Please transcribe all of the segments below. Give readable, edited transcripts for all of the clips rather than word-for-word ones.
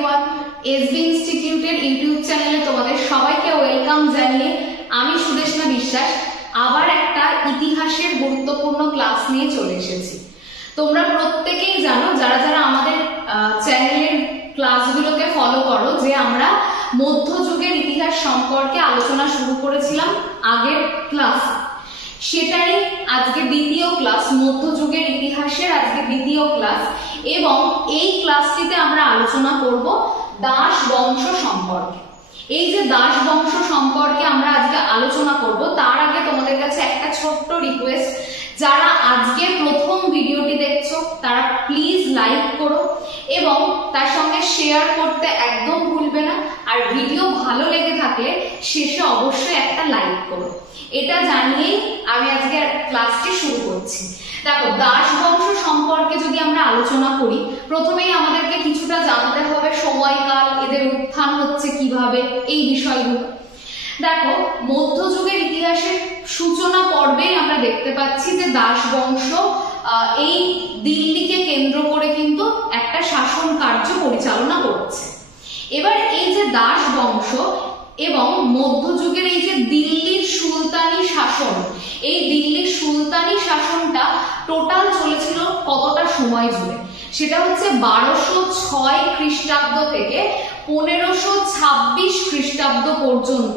Everyone, SB ইনস্টিটিউটের YouTube চ্যানেলে তোমাদের সবাইকে ওয়েলকাম জানিয়ে আমি সুদেশনা বিশ্বাস আবার একটা ইতিহাসের গুরুত্বপূর্ণ ক্লাস নিয়ে চলে এসেছি। তোমরা প্রত্যেকেই জানো, যারা যারা আমাদের চ্যানেলের ক্লাসগুলোকে ফলো করো, যে আমরা মধ্যযুগের ইতিহাস সম্পর্কে আলোচনা শুরু করেছিলাম আগের ক্লাস। সেটারই আজকে দ্বিতীয় ক্লাস, মধ্যযুগের ইতিহাসের আজকে দ্বিতীয় ক্লাস, এবং এই ক্লাসটিতে আমরা আলোচনা করব দাস বংশ সম্পর্কে। এই যে দাস বংশ সম্পর্কে আমরা আজকে আলোচনা করব, তার আগে তোমাদের কাছে একটা ছোট্ট রিকোয়েস্ট, যারা আজকে প্রথম ভিডিওটি দেখছো তারা প্লিজ লাইক করো এবং তার সঙ্গে শেয়ার করতে একদম ভুলবে না। আর ভিডিও ভালো লেগে থাকলে শেষে অবশ্যই একটা লাইক করো। এটা জানিয়েই আমি আজকে ক্লাসটি শুরু করছি। দেখো, দাস বংশ সম্পর্কে যদি আমরা আলোচনা করি, প্রথমেই আমাদেরকে কিছুটা জানতে হবে সময়কাল, এদের উত্থান হচ্ছে কিভাবে, এই বিষয়গুলো। দেখো, মধ্যযুগের ইতিহাসের সূচনা পর্বেই আমরা দেখতে পাচ্ছি যে দাস বংশ এই দিল্লিকে কেন্দ্র করে কিন্তু একটা শাসন কার্য পরিচালনা করছে। এবার এই যে দাস বংশ এবং মধ্যযুগের এই যে দিল্লির সুলতানি শাসন, এই দিল্লির সুলতানি শাসনটা টোটাল চলেছিল কতটা সময় জুড়ে, সেটা হচ্ছে 1206 খ্রিস্টাব্দ থেকে 1526 খ্রিস্টাব্দ পর্যন্ত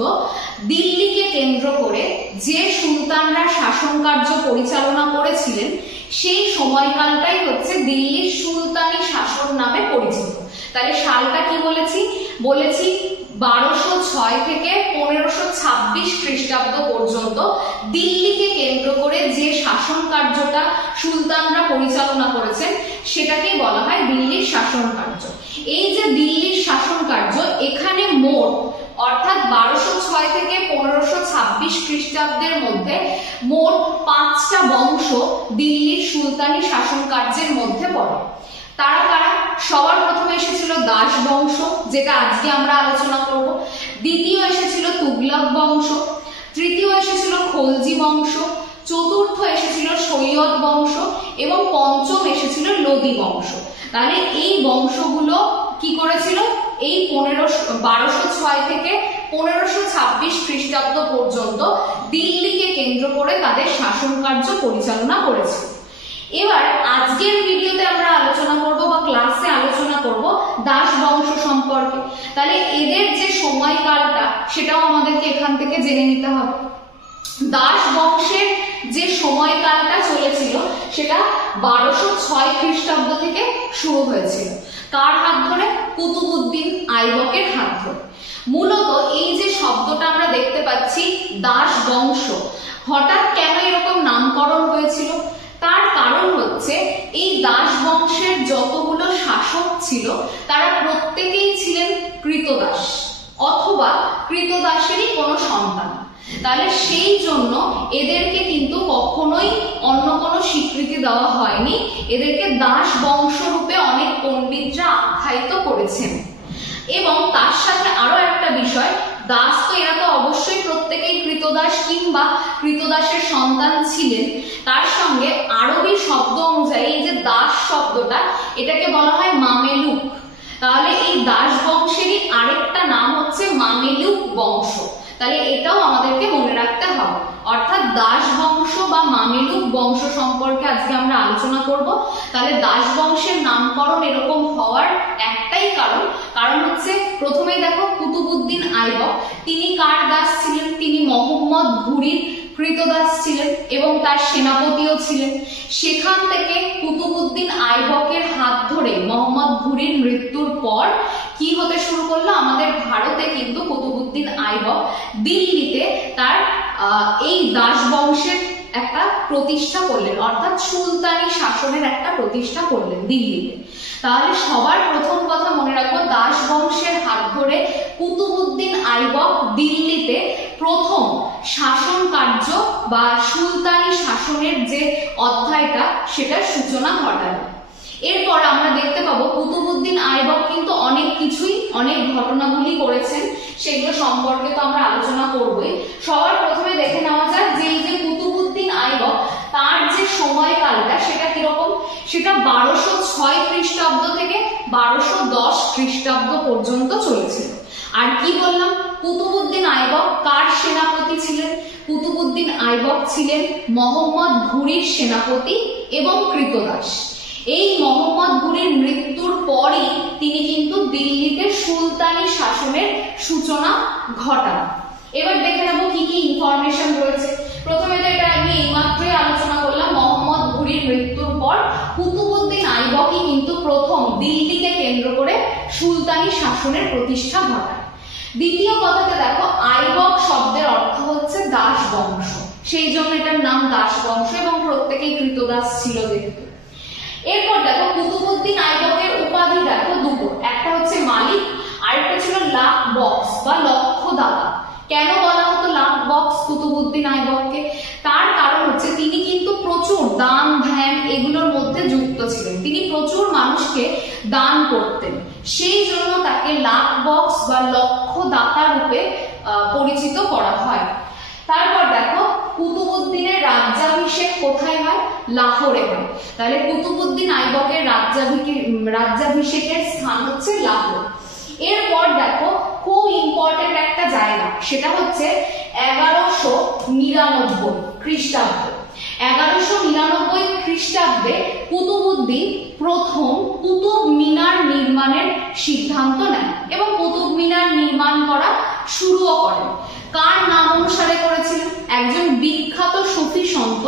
দিল্লিকে কেন্দ্র করে যে সুলতানরা শাসন কার্য পরিচালনা করেছিলেন, সেই সময়কালটাই হচ্ছে দিল্লির সুলতানি শাসন নামে পরিচিত। তাহলে সালটা কি বলেছি? 1206 থেকে 1526 খ্রিস্টাব্দ পর্যন্ত দিল্লিকে কেন্দ্র করে যে শাসন কার্যটা সুলতানরা পরিচালনা করেছেন, সেটাকে বলা হয় দিল্লির শাসন কার্য। এই যে দিল্লির শাসন কার্য, এখানে মোট অর্থাৎ 1206 থেকে 1526 খ্রিস্টাব্দের মধ্যে মোট 5টা বংশ দিল্লির সুলতানি শাসন কার্যের মধ্যে পড়ে। তারা কারা? সবার প্রথমে এসেছিল দাস বংশ, যেটা আজকে আমরা আলোচনা করব। দ্বিতীয় এসেছিল তুগলক বংশ, তৃতীয় এসেছিল খলজি বংশ, চতুর্থ এসেছিল সৈয়দ বংশ এবং পঞ্চম এসেছিল লোদি বংশ। তাহলে এই বংশগুলো কি করেছিল? এই 1206 থেকে 1526 খ্রিস্টাব্দ পর্যন্ত দিল্লিকে কেন্দ্র করে তাদের শাসন কার্য পরিচালনা করেছে। এবার আজকের ভিডিওতে আমরা আলোচনা করব বা ক্লাসে আলোচনা করব দাস বংশ সম্পর্কে। তাহলে এদের যে সময়কালটা, সেটাও আমাদেরকে এখান থেকে জেনে নিতে হবে। দাস বংশের যে সময়কালটা চলেছিল, সেটা 1206 খ্রিস্টাব্দ থেকে শুরু হয়েছিল। কার হাত ধরে? কুতুবউদ্দিন আইবকের হাত ধরে। মূলত এই যে শব্দটা আমরা দেখতে পাচ্ছি দাস বংশ, হঠাৎ কেন এরকম নামকরণ হয়েছিল? তার কারণ হচ্ছে এই দাস বংশের যতগুলো শাসক ছিল, তারা প্রত্যেকেই ছিলেন কৃতদাস অথবা কৃতদাসেরই কোনো সন্তান। তাহলে সেই জন্য এদেরকে কিন্তু কখনোই অন্য কোনো স্বীকৃতি দেওয়া হয়নি। এদেরকে দাস বংশ রূপে অনেক পণ্ডিতরা আখ্যায়িত করেছেন। এবং তার সাথে আরো একটা বিষয়, দাস তো এরা তো অবশ্যই প্রত্যেকেই কৃতদাস কিংবা কৃতদাসের সন্তান ছিলেন। তার সঙ্গে আরবি শব্দ অনুযায়ী এই যে দাস শব্দটা, এটাকে বলা হয় মামেলুক। তাহলে এই দাস বংশেরই আরেকটা নাম হচ্ছে মামেলুক বংশ। তাহলে এটাও আমাদেরকে মনে রাখতে হবে। অর্থাৎ দাস বংশ বা মামেলুক বংশ সম্পর্কে আজকে আমরা আলোচনা করব। তাহলে দাস বংশের নামকরণ এরকম হওয়ার একটাই কারণ হচ্ছে, প্রথমেই দেখো কুতুবউদ্দিন আইবক, তিনি কার দাস ছিলেন? তিনি মোহাম্মদ ঘুরির কৃতদাস ছিলেন এবং তার সেনাপতিও ছিলেন। সেখান থেকে কুতুবউদ্দিন আইবকের হাত ধরে মোহাম্মদ ঘুরির মৃত্যুর পর কি হতে শুরু করলো? আমাদের ভারতে কিন্তু কুতুবউদ্দিন আইবক দিল্লিতে তার এই দাস বংশের একটা প্রতিষ্ঠা করলেন, অর্থাৎ সুলতানি শাসনের একটা প্রতিষ্ঠা করলেন দিল্লিতে। তাহলে সবার প্রথম কথা মনে রাখবো, দাস বংশের হাত ধরে কুতুবউদ্দিন আইবক দিল্লিতে প্রথম শাসন কার্য বা সুলতানি শাসনের যে অধ্যায়টা, সেটার সূচনা ঘটালেন। এরপর আমরা দেখতে পাবো কুতুবউদ্দিন আইবক কিন্তু অনেক কিছুই, অনেক ঘটনাগুলি করেছেন, সেগুলো সম্পর্কে তো আমরা আলোচনা করবই। সবার প্রথমে দেখে নেওয়া যাক যে এই যে কুতুবউদ্দিন আইবক, তার যে সময়কালটা সেটা কিরকম। সেটা 1206 খ্রিস্টাব্দ থেকে 1210 খ্রিস্টাব্দ পর্যন্ত চলেছিল। আর কি বললাম, কুতুবউদ্দিন আইবক কার সেনাপতি ছিলেন? কুতুবউদ্দিন আইবক ছিলেন মোহাম্মদ ঘুরির সেনাপতি এবং কৃতদাস। এই মোহাম্মদ ঘুরির মৃত্যুর পরই তিনি কিন্তু দিল্লিতে সুলতানি শাসনের সূচনা ঘটান। এবার দেখে নেব কি কি ইনফরমেশন রয়েছে। প্রথমে তো এটা আমি এইমাত্রই আলোচনা করলাম, মোহাম্মদ ঘুরির মৃত্যুর পর কুতুবউদ্দিন আইবকই কিন্তু প্রথম দিল্লিকে কেন্দ্র করে সুলতানি শাসনের প্রতিষ্ঠা ঘটান। দ্বিতীয় কথাতে দেখো, আইবক শব্দের অর্থ হচ্ছে দাস বংশ, সেই জন্য এটার নাম দাস বংশ এবং প্রত্যেকেই কৃতদাস ছিল দেখতে। এরপর দেখো কুতুবউদ্দিন আইবকের উপাধি দেখো দুটো, একটা হচ্ছে মালিক, আরেকটা ছিল লাখ বক্স বা লক্ষদাতা। কেন বলা হতো লাখ বক্স কুতুবউদ্দিন আইবককে? তার কারণ হচ্ছে তিনি কিন্তু প্রচুর দান ধ্যান এগুলোর মধ্যে যুক্ত ছিলেন, তিনি প্রচুর মানুষকে দান করতেন, সেই জন্য তাকে লাখ বক্স বা লক্ষদাতা রূপে পরিচিত করা হয়। তারপর দেখো কুতুবউদ্দিনের রাজ্যাভিষেক কোথায় হয়? লাহোরে হয়। তাহলে কুতুবউদ্দিন আইবকের রাজ্যাভিষেকের স্থান হচ্ছে লাহোর। এরপর দেখো খুব ইম্পর্টেন্ট একটা জায়গা, সেটা হচ্ছে 1199 খ্রিস্টাব্দ। 1199 খ্রিস্টাব্দে কুতুবউদ্দিন প্রথম কুতুব মিনার নির্মাণের সিদ্ধান্ত নেন এবং কুতুব মিনার নির্মাণ করা শুরুও করেন। কার নাম অনুসারে করেছিলেন? একজন বিখ্যাত সুফি সন্ত,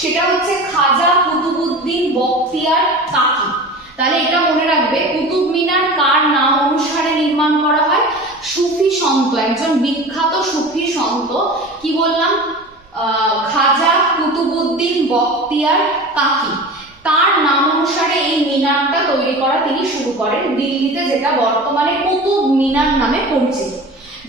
সেটা হচ্ছে খাজা কুতুবউদ্দিন বখতিয়ার কাকি। তাহলে এটা মনে রাখবে, কুতুব মিনার কার নাম অনুসারে নির্মাণ করা হয়? সুফি সন্ত, একজন বিখ্যাত সুফি সন্ত, কি বললাম? খাজা কুতুবউদ্দিন বখতিয়ার কাকি, তার নাম অনুসারে এই মিনারটা তৈরি করা তিনি শুরু করেন দিল্লিতে, যেটা বর্তমানে কুতুব মিনার নামে পরিচিত।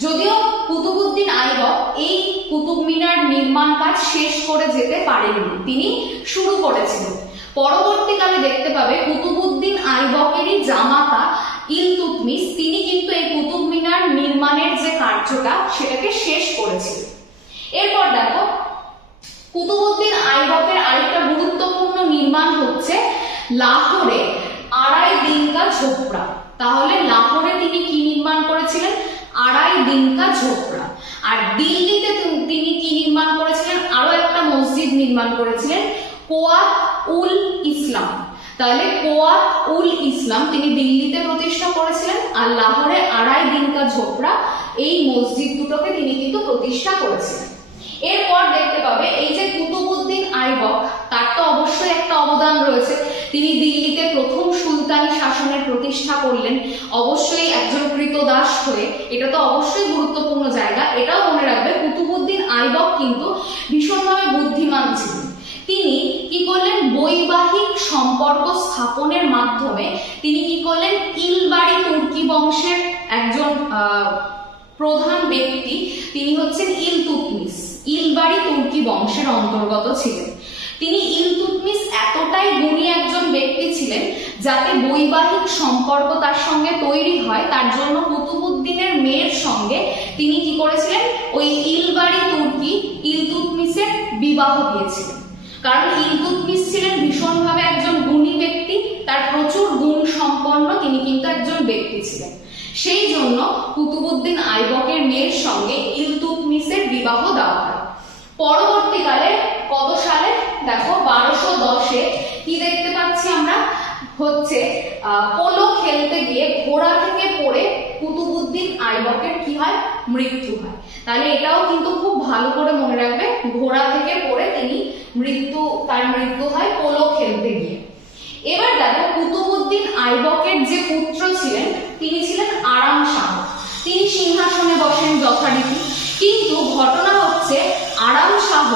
যদিও কুতুবউদ্দিন আইবক এই কুতুব মিনার নির্মাণ কাজ শেষ করে যেতে পারেননি, তিনি শুরু করেছিলেন। পরবর্তীকালে দেখতে পাবে কুতুবউদ্দিন আইবকেরই জামাতা ইলতুৎমিশ, তিনি কিন্তু এই কুতুব মিনার নির্মাণের যে কার্যটা সেটাকে শেষ করেছিলেন। এরপর দেখো কুতুবউদ্দিন আইবকের আরেকটা গুরুত্বপূর্ণ নির্মাণ হচ্ছে লাহোরে আড়াই দিনকা ঝোপড়া। তাহলে লাহোরে তিনি কি নির্মাণ করেছিলেন? আড়াই দিনকা ঝোপড়া। আর দিল্লিতে তিনি কি নির্মাণ করেছিলেন? আরো একটা মসজিদ নির্মাণ করেছিলেন, কোয়াত উল ইসলাম। তাহলে কোয়াত উল ইসলাম তিনি দিল্লিতে প্রতিষ্ঠা করেছিলেন, আর লাহোরে আড়াই দিনকা ঝোপড়া এই মসজিদ দুটোকে তিনি কিন্তু প্রতিষ্ঠা করেছিলেন। এরপর দেখতে পাবে এই যে কুতুবউদ্দিন আইবক, তার তো অবশ্যই একটা অবদান রয়েছে, তিনি দিল্লিতে প্রথম সুলতানি শাসনের প্রতিষ্ঠা করলেন, অবশ্যই একজন কৃতদাস হয়ে, এটা তো অবশ্যই গুরুত্বপূর্ণ জায়গা। এটাও মনে রাখবে কুতুবউদ্দিন আইবক কিন্তু ভীষণভাবে বুদ্ধিমান ছিলেন। তিনি কি করলেন? বৈবাহিক সম্পর্ক স্থাপনের মাধ্যমে তিনি কি করলেন? ইলবাড়ি তুর্কি বংশের একজন প্রধান ব্যক্তি, তিনি হচ্ছেন ইলতুৎমিশ, ইলবাড়ি তুর্কি বংশের অন্তর্গত ছিলেন। তিনি ইলতুৎমিশ এতটাই গুণী একজন ব্যক্তি ছিলেন, যাতে বৈবাহিক সম্পর্ক তার সঙ্গে তৈরি হয়, তার জন্য কুতুবউদ্দিনের মেয়ের সঙ্গে তিনি কি করেছিলেন? ওই ইলবাড়ি তুর্কি ইলতুৎমিশের বিবাহ দিয়েছিলেন। কারণ ইলতুৎমিশ ছিলেন ভীষণভাবে একজন গুণী ব্যক্তি, তার প্রচুর গুণ সম্পন্ন তিনি কিন্তু একজন ব্যক্তি ছিলেন, সেই জন্য কুতুবউদ্দিন আইবকের মেয়ের সঙ্গে ইলতুৎমিশের বিবাহ দেওয়া হয়। পরবর্তীকালে কত সালে? দেখো 1210-এ কি দেখতে পাচ্ছি আমরা? হচ্ছে পোলো খেলতে গিয়ে ঘোড়া থেকে পড়ে কুতুবউদ্দিন আইবকের কি হয়? মৃত্যু হয়। তাহলে এটাও কিন্তু খুব ভালো করে মনে রাখবে, ঘোড়া থেকে পড়ে তিনি তার মৃত্যু হয় পোলো খেলতে গিয়ে। এবার দেখো কুতুবউদ্দিন আইবকের যে পুত্র ছিলেন তিনি ছিলেন আরাম শাহ, তিনি সিংহাসনে বসেন যথারীতি। কিন্তু ঘটনা হচ্ছে আরাম শাহ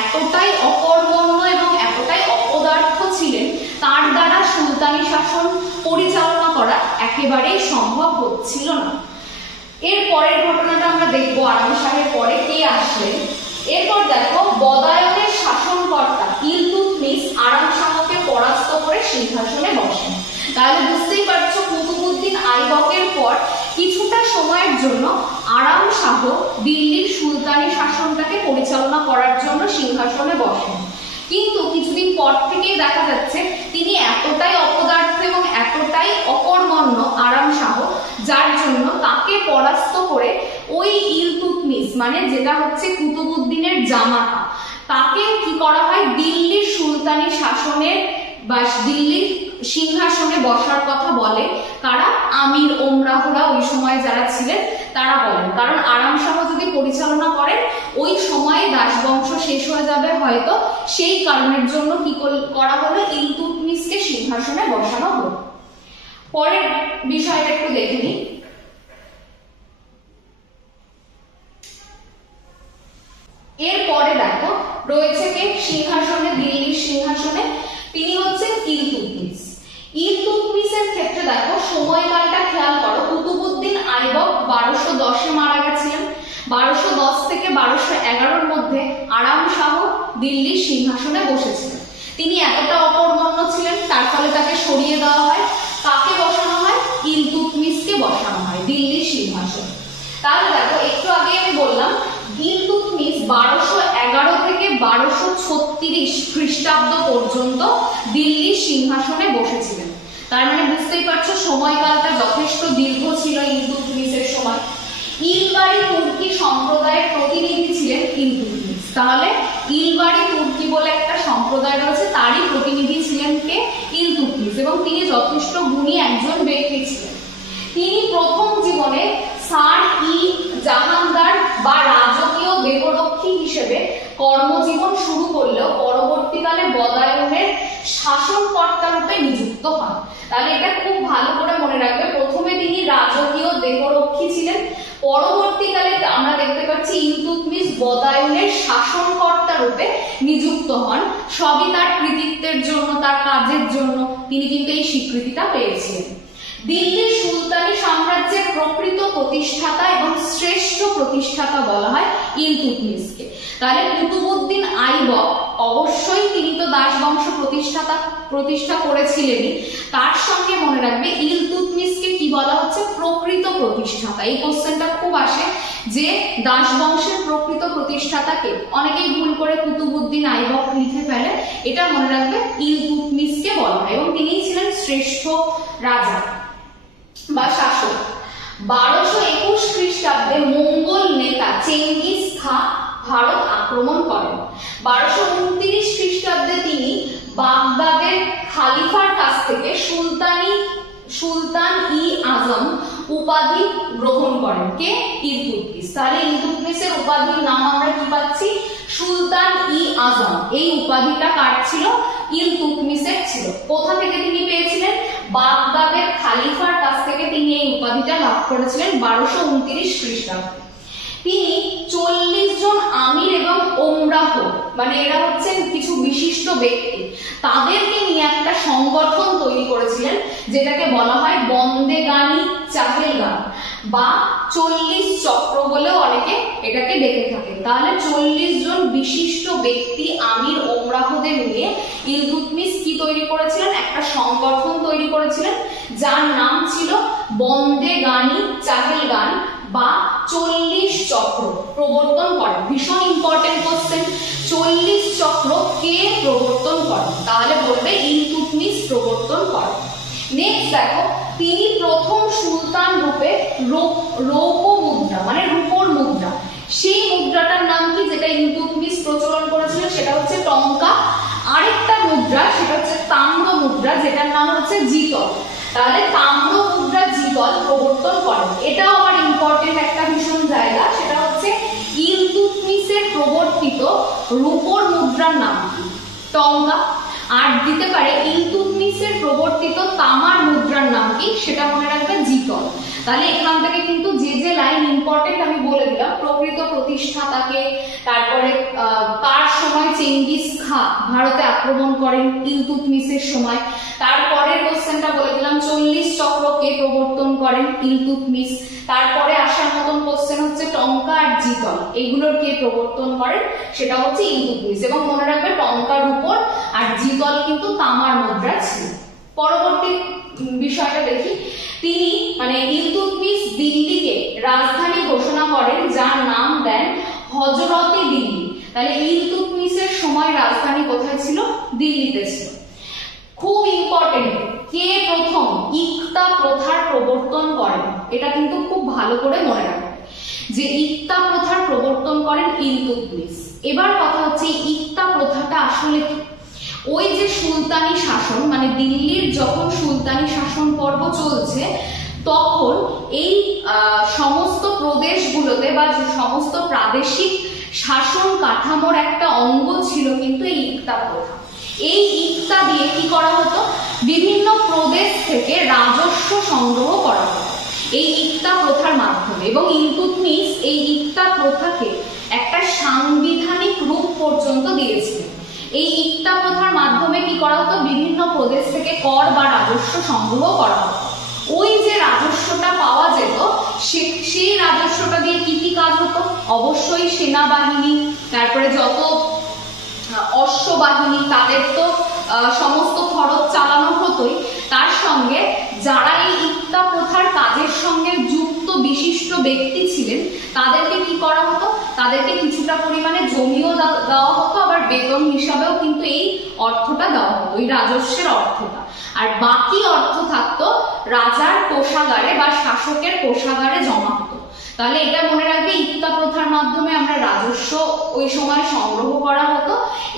এতটাই অকর্মণ্য এবং এতটাই অপদার্থ ছিলেন, তার দ্বারা সুলতানি শাসন পরিচালনা করা একেবারেই সম্ভব হচ্ছিল না। এর পরের ঘটনাটা আমরা দেখবো, আরাম শাহের পরে কে আসলেন। এরপর দেখো বদায়নের শাসনকর্তা ইলতুৎমিশ আরাম শাহকে পরাস্ত করে সিংহাসনে বসেন। তাহলে বুঝতেই পারছো কুতুবউদ্দিন আইবকের পর কিছুটা সময়ের জন্য আরাম শাহ দিল্লির সুলতানি শাসনটাকে পরিচালনা করার জন্য সিংহাসনে বসেন। কিন্তু কিছুদিন পর থেকেই দেখা যাচ্ছে তিনি এতটাই অপদার্থ এবং এতটাই অকর্মণ্য আরাম শাহ, যার জন্য তাকে পরাস্ত করে ওই ইলতুৎমিশ মানে যেটা হচ্ছে কুতুবউদ্দিনের জামাতা, তাকে কি করা হয়, দিল্লির সুলতানি শাসনের বা দিল্লির সিংহাসনে বসার কথা বলে কারা, আমির ওমরাহরা ওই সময় যারা ছিলেন তারা বলেন। কারণ আরাম শাহ যদি পরিচালনা করেন ওই সময়ে দাসবংশ শেষ হয়ে যাবে হয়তো, সেই কারণের জন্য কি করা হলো, ইলতুৎমিশকে সিংহাসনে বসানো হলো। পরের বিষয়টা একটু দেখে নিই। এরপরে দেখো রয়েছে কে সিংহাসনে, দিল্লির সিংহাসনে, তিনি হচ্ছেন ইলতুৎমিশ। ইলতুৎমিশের ক্ষেত্রে দেখো সময়কালটা খেয়াল করো, কুতুবউদ্দিন আইবক 1210-এ মারা গেছিলেন, 1210 থেকে 1211-এর মধ্যে আরাম শাহ দিল্লির সিংহাসনে বসেছিলেন। তিনি এতটা অকর্মণ্য ছিলেন, তার ফলে তাকে সরিয়ে দেওয়া হয়। কাকে বসানো হয়, ইলতুৎমিশকে বসানো হয় দিল্লির সিংহাসনে। তাহলে দেখো একটু আগে আমি বললাম ইলতুৎমিশ 1211 থেকে 1236 খ্রিস্টাব্দ পর্যন্ত দিল্লির সিংহাসনে বসেছিলেন। তার মানে বুঝতেই পারছো সময়কালটা যথেষ্ট দীর্ঘ ছিল ইলতুৎমিশের সময়। ইলবাড়ি তুর্কি সম্প্রদায়ের প্রতিনিধি ছিলেন ইলতুৎমিশ। তাহলে ইলবাড়ি তুর্কি বলে একটা সম্প্রদায় রয়েছে, তারই প্রতিনিধি ছিলেন কে, ইলতুৎমিশ, এবং তিনি যথেষ্ট গুণী একজন ব্যক্তি ছিলেন। তিনি প্রথম জীবনে স্যার ই জাহাঙ্গার বা রাজকীয় দেহরক্ষী হিসেবে কর্মজীবন শুরু করলেও পরবর্তীকালে বদায়ুনের শাসনকর্তা রূপে নিযুক্ত হন। তাহলে এটা খুব ভালো করে মনে রাখবে, প্রথমে তিনি রাজকীয় দেহরক্ষী ছিলেন, পরবর্তীকালে আমরা দেখতে পাচ্ছি ইলতুৎমিশ বদায়ুনের শাসনকর্তা রূপে নিযুক্ত হন। সবই তার কৃতিত্বের জন্য, তার কাজের জন্য তিনি কিন্তু এই স্বীকৃতিটা পেয়েছিলেন। দিল্লির সুলতানি সাম্রাজ্যের প্রকৃত প্রতিষ্ঠাতা এবং শ্রেষ্ঠ প্রতিষ্ঠাতা বলা হয় ইলতুৎমিশকে। তাহলে কুতুবউদ্দিন আইবক অবশ্যই তিনি তো দাসবংশ প্রতিষ্ঠা করেছিলেনই, তার সঙ্গে মনে রাখবে ইলতুৎমিশকে কি বলা হচ্ছে, প্রকৃত প্রতিষ্ঠাতা। এই কোশ্চেনটা খুব আসে যে দাসবংশের প্রকৃত প্রতিষ্ঠাতাকে, অনেকেই ভুল করে কুতুবউদ্দিন আইবক লিখে ফেলে, এটা মনে রাখবে ইলতুৎমিশকে বলা হয়, এবং তিনিই ছিলেন শ্রেষ্ঠ রাজা বা শাসক। 1221 খ্রিস্টাব্দে মঙ্গোল নেতা চেঙ্গিস খাঁ ভারত আক্রমণ করেন। 1229 খ্রিস্টাব্দে তিনি বাগদাদের খালিফার কাছ থেকে সুলতান ই আজম উপাধি গ্রহণ করেন কে, ইলতুৎমিশ। তাহলে ইলতুৎমিশের উপাধির নাম আমরা কি পাচ্ছি, সুলতান ই আজম। এই উপাধিটা কার ছিল, ইলতুৎমিশের ছিল। কোথা থেকে তিনি পেয়েছিলেন, বাগদাদের খালিফার কাছ থেকে তিনি এই উপাধিটা লাভ করেছিলেন 1229 খ্রিস্টাব্দে। তিনি 40 জন আমির এবং ওমরাহ, মানে এরা হচ্ছেন কিছু বিশিষ্ট ব্যক্তি, তাদেরকে নিয়ে একটা সংগঠন তৈরি করেছিলেন যেটাকে বলা হয় বন্দেগানি চাহেলগান বা 40 চক্র বলেও অনেকে এটাকে ডেকে থাকেন। তাহলে 40 জন বিশিষ্ট ব্যক্তি আমির ওমরাহদের নিয়ে ইলতুৎমিশ কি তৈরি করেছিলেন, একটা সংগঠন তৈরি করেছিলেন যার নাম ছিল বন্দেগানি চাহেলগান বা 40 চক্র প্রবর্তন করেন। ভীষণ ইম্পর্টেন্ট কোশ্চেন, 40 চক্র কে প্রবর্তন করেন, তাহলে বলবে ইলতুৎমিশ প্রবর্তন করেন। নেক্সট দেখো, তিনি প্রথম সুলতান রূপে রৌপ্য মুদ্রা মানে রূপোর মুদ্রা, সেই মুদ্রাটার নাম কি যেটা ইলতুৎমিশ প্রচলন করেছিলেন, সেটা হচ্ছে টঙ্কা। আরেকটা মুদ্রা সেটা হচ্ছে তাম্র মুদ্রা, যেটার নাম হচ্ছে জিতল। তাহলে তাম্র মুদ্রা জিতল প্রবর্তন করেন। এটাও আবার ইম্পর্টেন্ট একটা ভীষণ জায়গা, সেটা হচ্ছে ইলতুৎমিশের প্রবর্তিত রূপোর মুদ্রার নাম কি, টঙ্কা। আর দিতে পারে ইলতুৎমিশের প্রবর্তিত তামার মুদ্রার নাম কি, সেটা মনে রাখবে জিতল। তাহলে এখান থেকে কিন্তু যে যে লাইন ইম্পর্টেন্ট আমি বলে দিলাম, প্রকৃত প্রতিষ্ঠাতাকে, তারপরে কার সময় চেঙ্গিস খাঁ ভারতে আক্রমণ করেন ইলতুৎমিশের সময়, তারপরের কোশ্চেনটা বলে দিলাম 40 চক্রকে প্রবর্তন করেন ইলতুৎমিশ, তারপরে আসার মতন কোশ্চেন হচ্ছে টঙ্কা আর জিতল, এগুলোর কে প্রবর্তন করেন, সেটা হচ্ছে ইলতুৎমিশ। এবং মনে রাখবে টঙ্কার উপর আর জিতল কিন্তু তামার মুদ্রা ছিল। পরবর্তী বিষয়টা দেখি, তিনি মানে ইলতুৎমিশ দিল্লিকে রাজধানী ঘোষণা করেন, যার নাম দেন হযরত-ই-দিল্লি। তাহলে ইলতুৎমিশ ইলতুৎমিশের সময় রাজধানী কোথায় ছিল? দিল্লিতে ছিল। খুব ইম্পর্টেন্ট, কে প্রথম ইক্তা প্রথার প্রবর্তন করেন? এটা কিন্তু খুব ভালো করে মনে রাখবেন যে ইক্তা প্রথার প্রবর্তন করেন ইলতুৎমিশ। এবার কথা হচ্ছে ইক্তা প্রথাটা আসলে কি? ওই যে সুলতানি শাসন, মানে দিল্লির যখন সুলতানি শাসন পর্ব চলছে তখন এই সমস্ত প্রদেশগুলোতে বা সমস্ত প্রাদেশিক শাসন কাঠামোর একটা অঙ্গ ছিল কিন্তু এই ইক্তা প্রথা। এই ইক্তা দিয়ে কি করা হতো? বিভিন্ন প্রদেশ থেকে রাজস্ব সংগ্রহ করা হতো এই ইক্তা প্রথার মাধ্যমে, এবং ইলতুৎমিশ এই ইক্তা প্রথাকে একটা সাংবিধানিক রূপ পর্যন্ত দিয়েছিলেন। এই ইক্তা প্রথার মাধ্যমে কি করা হতো? বিভিন্ন প্রদেশ থেকে কর বা রাজস্ব সংগ্রহ করা হতো। ওই যে রাজস্বটা পাওয়া যেত সেই রাজস্বটা দিয়ে কি কি কাজ হতো? অবশ্যই সেনাবাহিনী, তারপরে যত অশ্ববাহিনী তাদের তো সমস্ত খরচ চালানো হতোই, তার সঙ্গে যারা এই ইক্তা প্রথার কাজের সঙ্গে যুক্ত বিশিষ্ট ব্যক্তি ছিলেন তাদেরকে কি করা হতো? তাদেরকে কিছুটা পরিমাণে জমিও দেওয়া হতো, আবার বেতন হিসাবেও কিন্তু এই অর্থটা দেওয়া হতো, এই রাজস্বের অর্থটা। আর বাকি অর্থ থাকতো রাজার কোষাগারে বা শাসকের কোষাগারে জমা হতো। তাহলে এটা মনে রাখবে, ইক্তা প্রথার মাধ্যমে আমরা রাজস্ব ওই সময় সংগ্রহ করা হতো,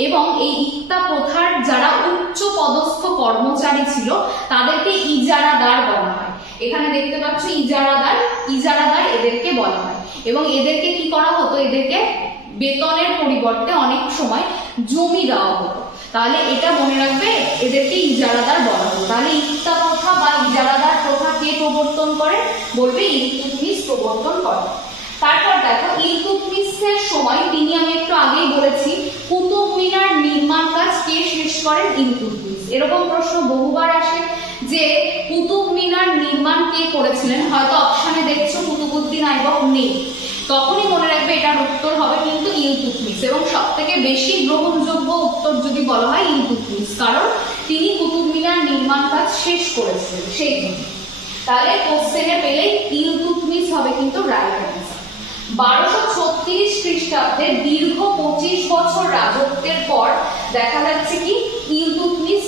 এবং এই ইক্তা প্রথার যারা উচ্চ পদস্থ কর্মচারী ছিল তাদেরকে ইজারাদার বলা হয়। এখানে দেখতে পাচ্ছ ইজারাদার এদেরকে বলা হয়, এবং এদেরকে কি করা হতো? এদেরকে বেতনের পরিবর্তে অনেক সময় জমি দেওয়া হতো। তাহলে এটা মনে রাখবে, এদেরকে ইজারাদার বলা হতো। তাহলে ইক্তা প্রথা বা ইজারাদার প্রথা কে প্রবর্তন করে? বলবে ইলতুৎমিশ প্রবর্তন করে। তারপর দেখো ইলতুৎমিশের সময় তিনি, আমি একটু আগেই বলেছি, কুতুব মিনার নির্মাণ কাজ কে শেষ করেন? ইলতুৎমিশ। এরকম প্রশ্ন বহুবার আসে যে কুতুব মিনার নির্মাণ কে করেছিলেন? হয়তো অপশনে দেখছো কুতুবউদ্দিন আইবক নেই, তখনই মনে রাখবে এটার উত্তর হবে কিন্তু ইলতুৎমিশ। এবং সব থেকে বেশি গ্রহণযোগ্য উত্তর যদি বলা হয় ইলতুৎমিশ, কারণ তিনি কুতুব মিনার নির্মাণ কাজ শেষ করেছিলেন সেই জন্য। তাহলে কোশ্চেনে পেলে ইলতুৎমিশ হবে কিন্তু রাইট অ্যান্সার। 1236 খ্রিস্টাব্দে দীর্ঘ 25 বছর রাজত্বের পর দেখা যাচ্ছে কি ইলতুৎমিশ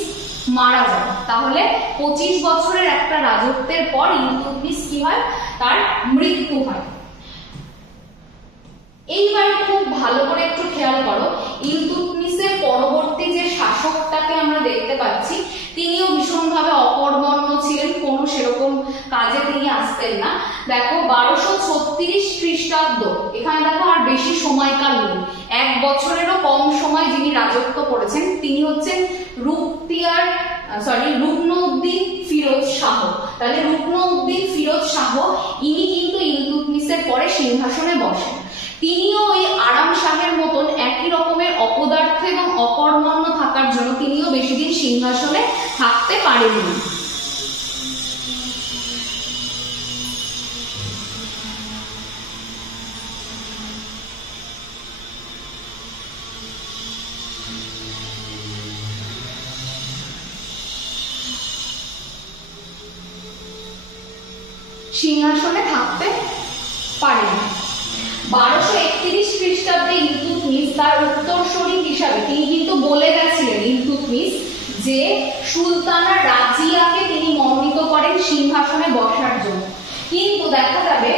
মারা যান। তাহলে 25 বছরের একটা রাজত্বের পর ইলতুৎমিশ কি হয়? তার মৃত্যু হয়। এইবার খুব ভালো করে একটু খেয়াল করো, ইলতুৎমিশের পরবর্তী যে শাসকটাকে আমরা দেখতে পাচ্ছি তিনিও ভীষণভাবে অকর্মণ্য ছিলেন, কোনো সেরকম কাজে তিনি আসতেন না। দেখো 1236 খ্রিস্টাব্দ, এখানে দেখো আর বেশি সময়কাল নেই, 1 বছরেরও কম সময় যিনি রাজত্ব করেছেন তিনি হচ্ছেন রুকনউদ্দিন ফিরোজ শাহ। তাহলে রুকনউদ্দিন ফিরোজ শাহ ইনি কিন্তু ইলতুৎমিশের পরে সিংহাসনে বসেন। তিনিও ওই আরাম শাহের মতন একই রকমের অপদার্থ এবং অকর্মণ্য থাকার জন্য তিনিও বেশি দিন সিংহাসনে থাকতে পারেননি। সিংহাসনে থাকতে পারেননি। 1231 খ্রিস্টাব্দে ইলতুৎমিশ তার উত্তরসূরি হিসাবে তিনি কিন্তু বলে গেছিলেন ইলতুৎমিশ যে সুলতানা রাজিয়াকে তিনি মনোনীত করেন সিংহাসনে বসার জন্য, কিন্তু দেখা যাবে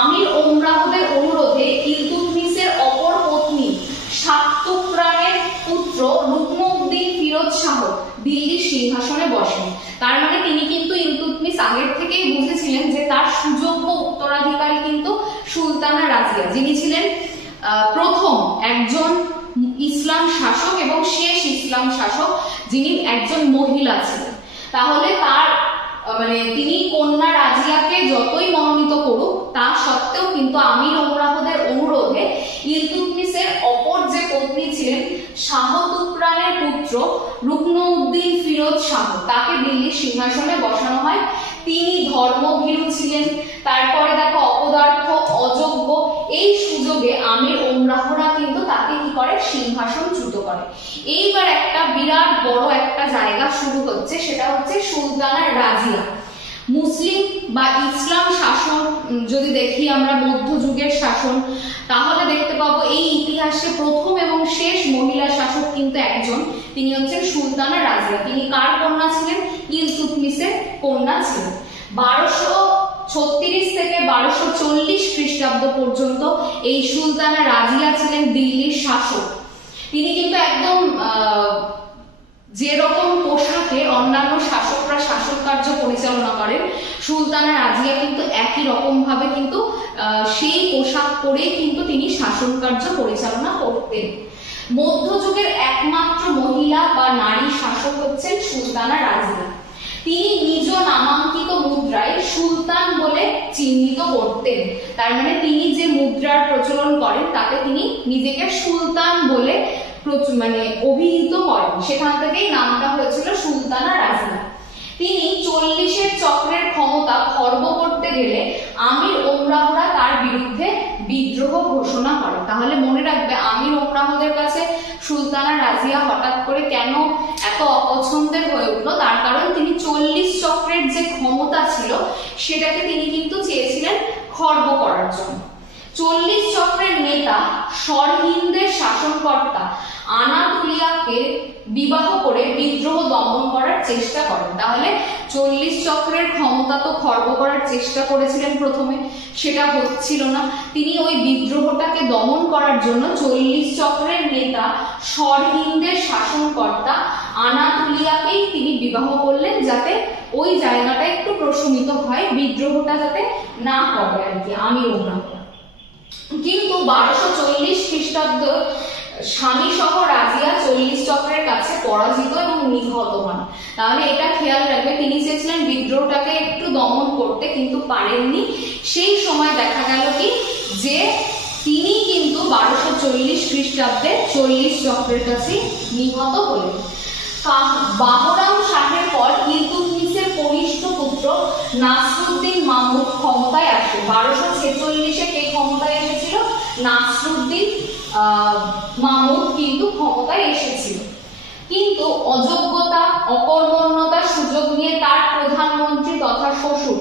আমির ওমরাহদের অনুরোধে ইলতুৎমিশের অপর পত্নী শাক্তুকরানের পুত্র রুকনউদ্দিন ফিরোজ শাহ দিল্লির সিংহাসনে বসেন। তার মানে তিনি কিন্তু ইলতুৎমিশ আগের থেকেই বুঝেছিলেন যে তার সুযোগ্য উত্তরাধিকারী কিন্তু সুলতানা রাজিয়া, যিনি ছিলেন প্রথম একজন ইসলাম শাসক এবং শেষ ইসলাম শাসক, যিনি একজন মহিলা ছিলেন। তাহলে তার তিনি কন্যা রাজিয়াকে যতই মনোনীত করুক তা সত্ত্বেও কিন্তু আমির ওমরাহদের অনুরোধে ইলতুৎমিশের অপর যে পত্নী ছিলেন শাহ তুকরানের পুত্র রুকনউদ্দিন ফিরোজ শাহ, তাকে দিল্লির সিংহাসনে বসানো হয়। তিনি ধর্মভীরু ছিলেন, তারপরে দেখো অপদার্থ, অযোগ্য, এই সুযোগে আমির ওমরাহরা কিন্তু তাকে কি করে? সিংহাসনচ্যুত করে। এইবার একটা বিরাট বড় একটা জায়গা শুরু হচ্ছে, সেটা হচ্ছে সুলতানা রাজিয়া। মুসলিম বা ইসলাম শাসন যদি দেখি আমরা মধ্যযুগের শাসন, তাহলে দেখতে পাবো এই ইতিহাসে প্রথম এবং শেষ মহিলা কিন্তু একজন, তিনি হচ্ছেন সুলতানা রাজিয়া। তিনি কার কন্যা ছিলেন? ইলতুৎমিশের কন্যা ছিলেন। 1236 থেকে 1240 খ্রিস্টাব্দ পর্যন্ত এই সুলতানা রাজিয়া ছিলেন দিল্লির শাসক। তিনি কিন্তু একদম যেরকম পোশাকে অন্যান্য শাসকরা শাসন কার্য পরিচালনা করেন, সুলতানা রাজিয়া কিন্তু একই রকম ভাবে কিন্তু সেই পোশাক পরে কিন্তু তিনি শাসন কার্য পরিচালনা করতেন। মধ্যযুগের একমাত্র মহিলা বা নারী শাসক হচ্ছেন সুলতানা রাজিয়া। তিনি নিজ নামাঙ্কিত মুদ্রায় সুলতান বলে চিহ্নিত করতেন। তার মানে তিনি যে মুদ্রার প্রচলন করেন তাতে তিনি নিজেকে সুলতান বলে মানে অভিহিত করেন, সেখান থেকেই নামটা হয়েছিল সুলতানা রাজিয়া। তিনি 40-এর চক্রের ক্ষমতা খর্ব করতে গেলে আমির ওমরাহরা তার বিরুদ্ধে বিদ্রোহ ঘোষণা করে। তাহলে মনে রাখবে, আমির ওমরাহদের কাছে সুলতানা রাজিয়া হঠাৎ করে কেন এত অপছন্দের হয়ে উঠলো, তার কারণ তিনি 40 চক্রের যে ক্ষমতা ছিল সেটাকে তিনি কিন্তু চেয়েছিলেন খর্ব করার জন্য। 40 চক্রের নেতা সরহিন্দের শাসনকর্তা আনাতুলিয়াকে বিবাহ করে বিদ্রোহ দমন করার চেষ্টা করেন। তাহলে 40 চক্রের ক্ষমতা তো খর্ব করার চেষ্টা করেছিলেন প্রথমে, সেটা হচ্ছিল না। তিনি ওই বিদ্রোহটাকে দমন করার জন্য 40 চক্রের নেতা সরহিন্দের শাসনকর্তা আনাতুলিয়াকেই তিনি বিবাহ করলেন, যাতে ওই জায়গাটা একটু প্রশমিত হয়, বিদ্রোহটা যাতে না করে আর কি আমির ওমরাহরা। কিন্তু 1240 খ্রিস্টাব্দ স্বামী সহ রাজিয়া 40 চক্রের কাছে পরাজিত এবং নিহত হন। তাহলে এটা খেয়াল রাখবে, তিনি চেয়েছিলেন বিদ্রোহটাকে একটু দমন করতে, কিন্তু পারেননি। সেই সময় দেখা গেল কি যে তিনি কিন্তু 1240 খ্রিস্টাব্দে 40 চক্রের কাছে নিহত হলেন। বাহরাম শাহের পর ইলতুৎমিশের কনিষ্ঠ পুত্র নাসরুদ্দিন মাহমুদ ক্ষমতায় আসে। 1246-এ কে ক্ষমতায় এসেছিল? নাসরুদ্দিন মাহমুদ কিন্তু ক্ষমতায় এসেছিল। কিন্তু অযোগ্যতা, অকর্মণ্যতার সুযোগ নিয়ে তার প্রধানমন্ত্রী তথা শ্বশুর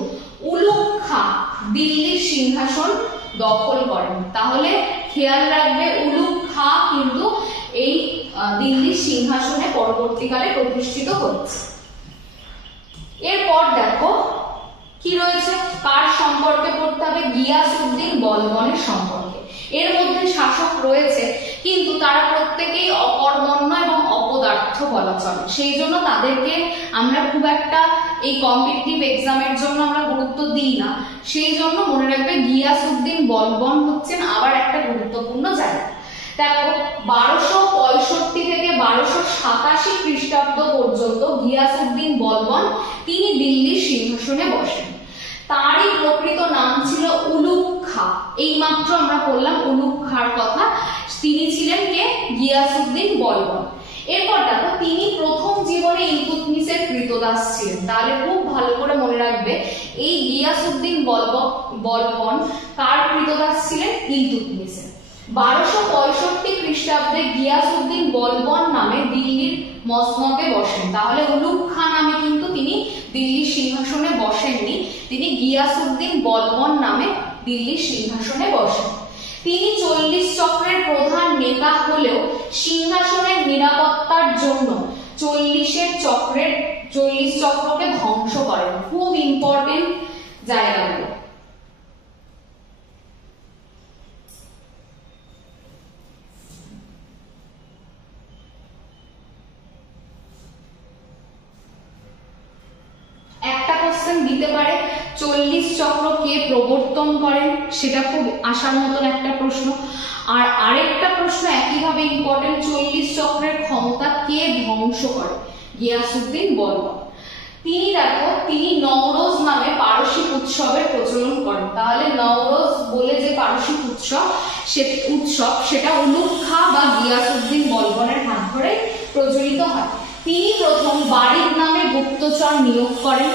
উলুগ খাঁ দিল্লির সিংহাসন দখল করেন। তাহলে খেয়াল রাখবে, উলুগ খাঁ কিন্তু এই দিল্লির সিংহাসনে পরবর্তীকালে প্রতিষ্ঠিত হচ্ছে। এরপর দেখো কি রয়েছে, কার সম্পর্কে পড়তে হবে? গিয়াসউদ্দিন বলবনের সম্পর্কে। এর মধ্যে শাসক রয়েছে, কিন্তু তারা প্রত্যেকেই অকর্মণ্য এবং অপদার্থ বলা চলে, সেই জন্য তাদেরকে আমরা খুব একটা এই কম্পিটিটিভ এক্সামের জন্য আমরা গুরুত্ব দিই না। সেই জন্য মনে রাখবে, গিয়াসউদ্দিন বলবন হচ্ছেন আবার একটা গুরুত্বপূর্ণ জায়গা। দেখো 1265 থেকে 1287 খ্রিস্টাব্দ পর্যন্ত গিয়াসউদ্দিন বলবন তিনি দিল্লির সিংহাসনে বসেন। তারই প্রকৃত নাম ছিল উলুগ খাঁ। এইমাত্র আমরা বললাম উলুগ খাঁর কথা। তিনি ছিলেন কে? গিয়াসউদ্দিন বলবন। এরপর দেখো, তিনি প্রথম জীবনে ইলতুৎমিশের কৃতদাস ছিলেন। তাহলে খুব ভালো করে মনে রাখবে, এই গিয়াসউদ্দিন বলবন কার কৃতদাস ছিলেন? ইলতুৎমিশের। 1265 খ্রিস্টাব্দে গিয়াসউদ্দিন বলবন নামে দিল্লির মসনদে বসেন। তাহলে উলুগ খাঁ নামে কিন্তু তিনি দিল্লির সিংহাসনে বসেননি, তিনি গিয়াসউদ্দিন বলবন নামে দিল্লির সিংহাসনে বসেন। তিনি 40 চক্রের প্রধান নেতা হলেও সিংহাসনের নিরাপত্তার জন্য 40 চক্রকে ধ্বংস করেন। খুব ইম্পর্টেন্ট জায়গাগুলো। একটা কোশ্চেন দিতে পারে, 40 চক্র কে প্রবর্তন করেন, সেটা খুব আসার মতন একটা প্রশ্ন। আর আরেকটা প্রশ্ন একইভাবে ইম্পর্টেন্ট, 40 চক্রের ক্ষমতা কে ধ্বংস করে? গিয়াসউদ্দিন বলবন। তিনি নওরোজ নামে পারসিক উৎসবের প্রচলন করেন। তাহলে নওরোজ বলে যে পারসিক উৎসব, সেটা উলুগ খাঁ বা গিয়াসউদ্দিন বলবনের হাত ধরে প্রচলিত হয়। তিনি প্রথম বারিদ নামে গুপ্তচর নিয়োগ করেন।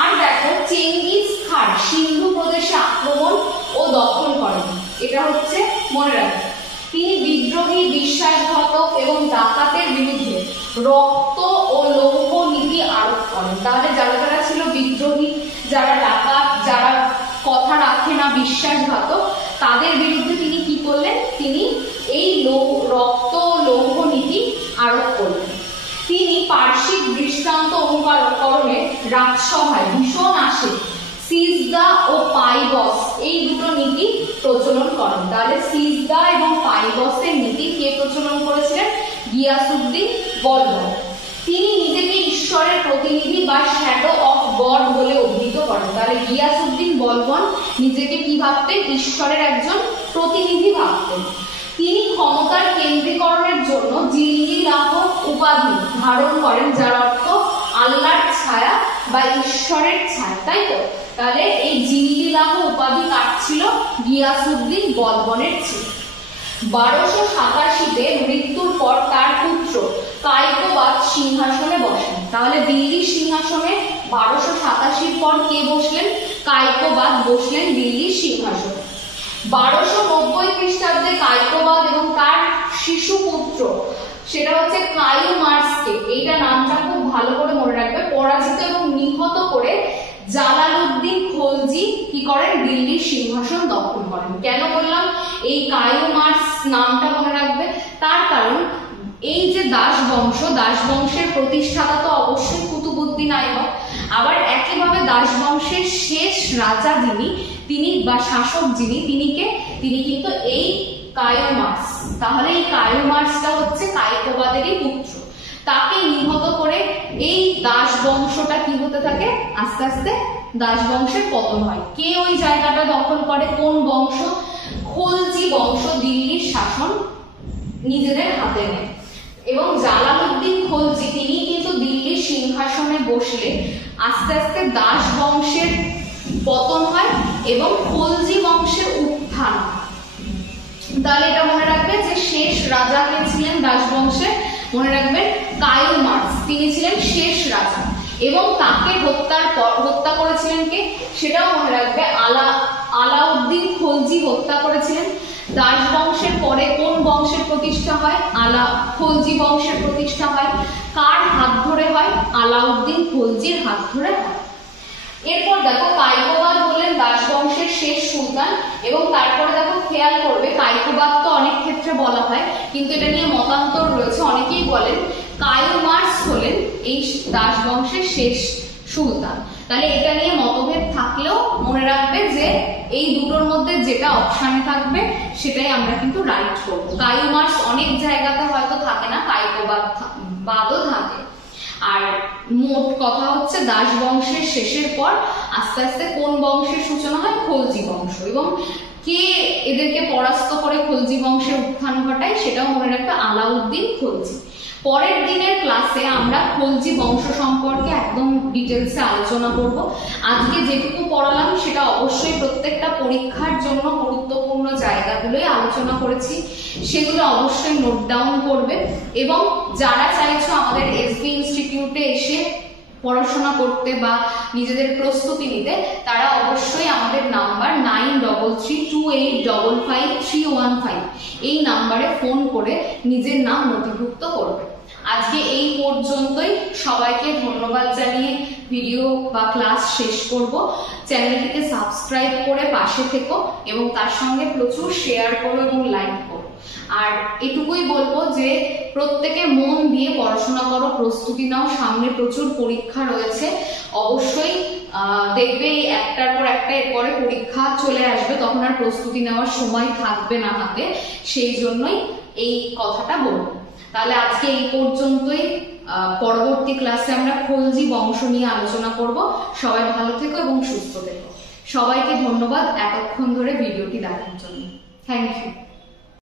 আর দেখো, চেঙ্গিজ খান সিন্ধু প্রদেশে আক্রমণ ও দখল করেন। এটা হচ্ছে মনে রাখবে। তিনি বিদ্রোহী, বিশ্বাসঘাতক এবং ডাকাতের বিরুদ্ধে রক্ত ও লৌহ নীতি আরোপ করেন। তাহলে যারা যারা ছিল বিদ্রোহী, যারা ডাকাত, যারা কথা রাখে না, বিশ্বাসঘাতক, তাদের বিরুদ্ধে তিনি কি করলেন? তিনি এই রক্ত ও লৌহ নীতি আরোপ করলেন। তিনি পার্শ্বিক দৃষ্টান্ত অনুকরণে রাজসভায় ভীষণ আসে সিজদা ও পাইবস এই দুটো নীতি প্রচলন করেন। তাহলে সিজদা এবং পাইবসের নীতি কে প্রচলন করেছিলেন? গিয়াসউদ্দিন বলবন। তিনি নিজেকে ঈশ্বরের প্রতিনিধি বা শ্যাডো অফ গড বলে অভিহিত করেন। তাহলে গিয়াসউদ্দিন বলবন নিজেকে কি ভাবতেন? ঈশ্বরের একজন প্রতিনিধি ভাবতেন। তিনি ক্ষমতার কেন্দ্রীকরণের জন্য জিল্লিলাহ উপাধি ধারণ করেন, যার অর্থ আল্লাহর ছায়া বা ঈশ্বরের ছায়া, তাই তো? তাহলে এই জিল্লিলাহ উপাধি কার ছিল? গিয়াসউদ্দিন বলবনের ছিল। 1287-তে মৃত্যুর পর তার পুত্র কায়কোবাদ সিংহাসনে বসেন। তাহলে দিল্লির সিংহাসনে 1287 পর কে বসলেন? কায়কোবাদ বসলেন দিল্লির সিংহাসনে। 1290 খ্রিস্টাব্দে কায়কোবাদ এবং তার শিশু পুত্র, সেটা হচ্ছে কায়ুমার্সকে, এইটা নামটা খুব ভালো করে মনে রাখবে, পরাজিত এবং নিহত করে জালালউদ্দিন খলজি কি করেন? দিল্লির সিংহাসন দখল করেন। কেন বললাম এই কায়ুমার্স নামটা মনে রাখবে? তার কারণ এই যে দাস বংশের প্রতিষ্ঠাতা তো অবশ্যই কুতুবউদ্দিন আইবক, আবার একইভাবে দাস বংশের শেষ রাজা তিনি বা শাসক তিনি কিন্তু এই কায়ুমার্স। তাহলে এই কায়ুমার্সটা হচ্ছে কায়কোবাদেরই পুত্র। তাকে নিহত করে এই দাস বংশটা কি হতে থাকে? আস্তে আস্তে দাস বংশের পতন হয়। কে ওই জায়গাটা দখল করে? কোন বংশ? খলজি বংশ দিল্লির শাসন নিজেদের হাতে নেয় এবং জালালউদ্দিন খলজি তিনি কিন্তু দিল্লির সিংহাসনে বসলে আস্তে আস্তে দাস বংশের পতন হয় এবং খলজি বংশের উত্থান হয়। তাহলে এটা মনে রাখবে যে শেষ রাজা কে ছিলেন দাস বংশের? মনে রাখবেন কায়ুমার্স, তিনি ছিলেন শেষ রাজা এবং তাকে হত্যা করেছিলেন কে? সেটাও মনে রাখবে, আলাউদ্দিন খলজি হত্যা করেছিলেন। দাস বংশের পরে কোন বংশের প্রতিষ্ঠা হয়? খলজি বংশের প্রতিষ্ঠা হয়। কার হাত ধরে হয়? আলাউদ্দিন খলজির হাত ধরে হয়। এরপর দেখো কায়কোবাদ হলেন দাস বংশের শেষ সুলতান এবং তারপরে দেখো খেয়াল করবে কায়কোবাদ তো অনেক ক্ষেত্রে বলা হয়, কিন্তু এটা নিয়ে মতান্তর রয়েছে। অনেকেই বলেন কায়ুমার্স হলেন এই দাস বংশের শেষ সুলতান। তাহলে এটা নিয়ে মতভেদ থাকলেও মনে রাখবে যে এই দুটোর মধ্যে যেটা অপশানে থাকবে সেটাই আমরা কিন্তু রাইট করবো। কায়ুমার্স অনেক জায়গাতে হয়তো থাকে না, কায়কোবাদও থাকে। আর মোট কথা হচ্ছে দাস বংশের শেষের পর আস্তে আস্তে কোন বংশের সূচনা হয়? খলজি বংশ। এবং কে এদেরকে পরাস্ত করে খলজি বংশের উত্থান ঘটায়? সেটাও মনে রাখবে, আলাউদ্দিন খলজি। পরের দিনের ক্লাসে আমরা খলজি বংশ সম্পর্কে একদম ডিটেলসে আলোচনা করব। আজকে যেটুকু পড়ালাম সেটা অবশ্যই প্রত্যেকটা পরীক্ষার জন্য গুরুত্বপূর্ণ জায়গাগুলোই আলোচনা করেছি, সেগুলো অবশ্যই নোট ডাউন করবে। এবং যারা চাইছো আমাদের এসবি ইনস্টিটিউটে এসে পড়াশোনা করতে বা নিজেদের প্রস্তুতি নিতে, তারা অবশ্যই আমাদের নাম্বার 9332855315 এই নাম্বারে ফোন করে নিজের নাম নথিভুক্ত করবে। আজকে এই পর্যন্তই। সবাইকে ধন্যবাদ জানিয়ে ভিডিও বা ক্লাস শেষ করব। চ্যানেলটিকে সাবস্ক্রাইব করে পাশে থেকো এবং তার সঙ্গে প্রচুর শেয়ার করো এবং লাইক করো। আর এটুকুই বলবো যে প্রত্যেকে মন দিয়ে পড়াশোনা করো, প্রস্তুতি নাও, সামনে প্রচুর পরীক্ষা রয়েছে। অবশ্যই দেখবে এই একটার পর একটা এরপরে পরীক্ষা চলে আসবে, তখন আর প্রস্তুতি নেওয়ার সময় থাকবে না হাতে, সেই জন্যই এই কথাটা বলবো। তাহলে আজকে এই পর্যন্তই। পরবর্তী ক্লাসে আমরা খলজি বংশ নিয়ে আলোচনা করব। সবাই ভালো থেকো এবং সুস্থ থেকো। সবাইকে ধন্যবাদ এতক্ষণ ধরে ভিডিওটি দেখার জন্য। Thank you.